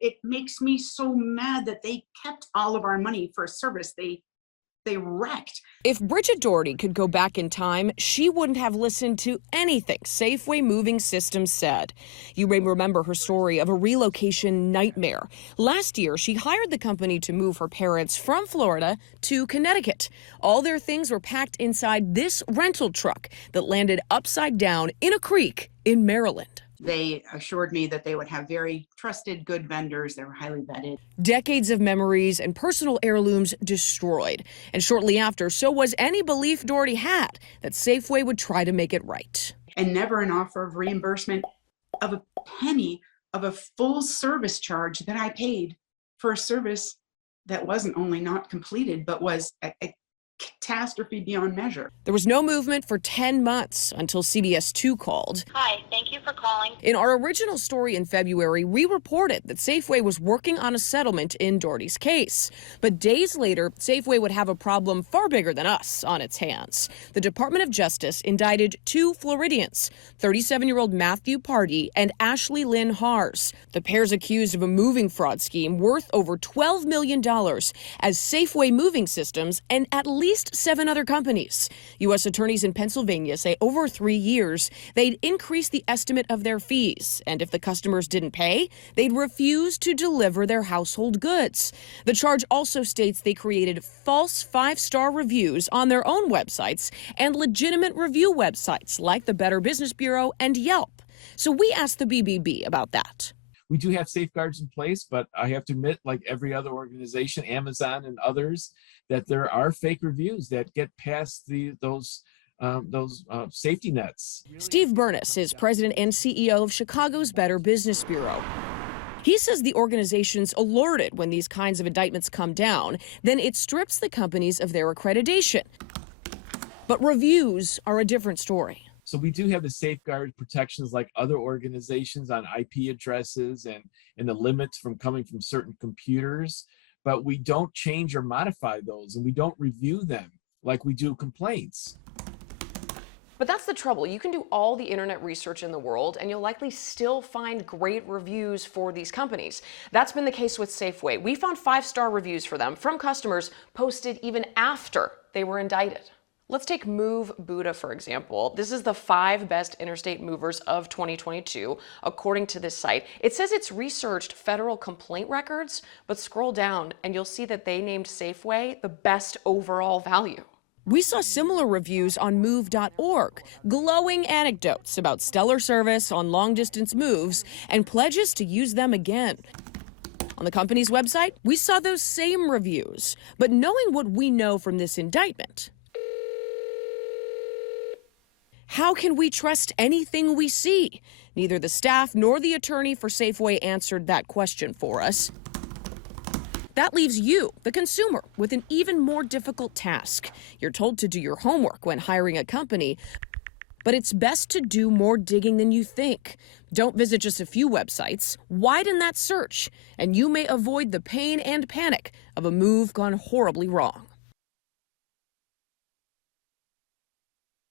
It makes me so mad that they kept all of our money for a service they wrecked. If Bridget Doherty could go back in time, she wouldn't have listened to anything Safeway Moving Systems said. You may remember her story of a relocation nightmare. Last year, she hired the company to move her parents from Florida to Connecticut. All their things were packed inside this rental truck that landed upside down in a creek in Maryland. They assured me that they would have very trusted, good vendors. They were highly vetted. Decades of memories and personal heirlooms destroyed. And shortly after, so was any belief Doherty had that Safeway would try to make it right. And never an offer of reimbursement of a penny of a full service charge that I paid for a service that wasn't only not completed, but was a catastrophe beyond measure. There was no movement for 10 months until CBS 2 called. Hi, thank you for calling. In our original story in February, we reported that Safeway was working on a settlement in Doherty's case. But days later, Safeway would have a problem far bigger than us on its hands. The Department of Justice indicted two Floridians, 37-year-old Matthew Pardee and Ashley Lynn Hars. The pair's accused of a moving fraud scheme worth over $12 million as Safeway Moving Systems and at least 7 other companies. U.S. attorneys in Pennsylvania say over 3 years, they'd increase the estimate of their fees. And if the customers didn't pay, they'd refuse to deliver their household goods. The charge also states they created false 5-star reviews on their own websites and legitimate review websites like the Better Business Bureau and Yelp. So we asked the BBB about that. We do have safeguards in place, but I have to admit, like every other organization, Amazon and others, that there are fake reviews that get past those safety nets. Steve Burness is president and CEO of Chicago's Better Business Bureau. He says the organization's alerted when these kinds of indictments come down, then it strips the companies of their accreditation. But reviews are a different story. So we do have the safeguard protections like other organizations on IP addresses and the limits from coming from certain computers, but we don't change or modify those, and we don't review them like we do complaints. But that's the trouble. You can do all the internet research in the world, and you'll likely still find great reviews for these companies. That's been the case with Safeway. We found 5-star reviews for them from customers posted even after they were indicted. Let's take Move Buddha, for example. This is the 5 best interstate movers of 2022, according to this site. It says it's researched federal complaint records, but scroll down and you'll see that they named Safeway the best overall value. We saw similar reviews on move.org, glowing anecdotes about stellar service on long-distance moves and pledges to use them again. On the company's website, we saw those same reviews, but knowing what we know from this indictment, how can we trust anything we see? Neither the staff nor the attorney for Safeway answered that question for us. That leaves you, the consumer, with an even more difficult task. You're told to do your homework when hiring a company, but it's best to do more digging than you think. Don't visit just a few websites. Widen that search, and you may avoid the pain and panic of a move gone horribly wrong.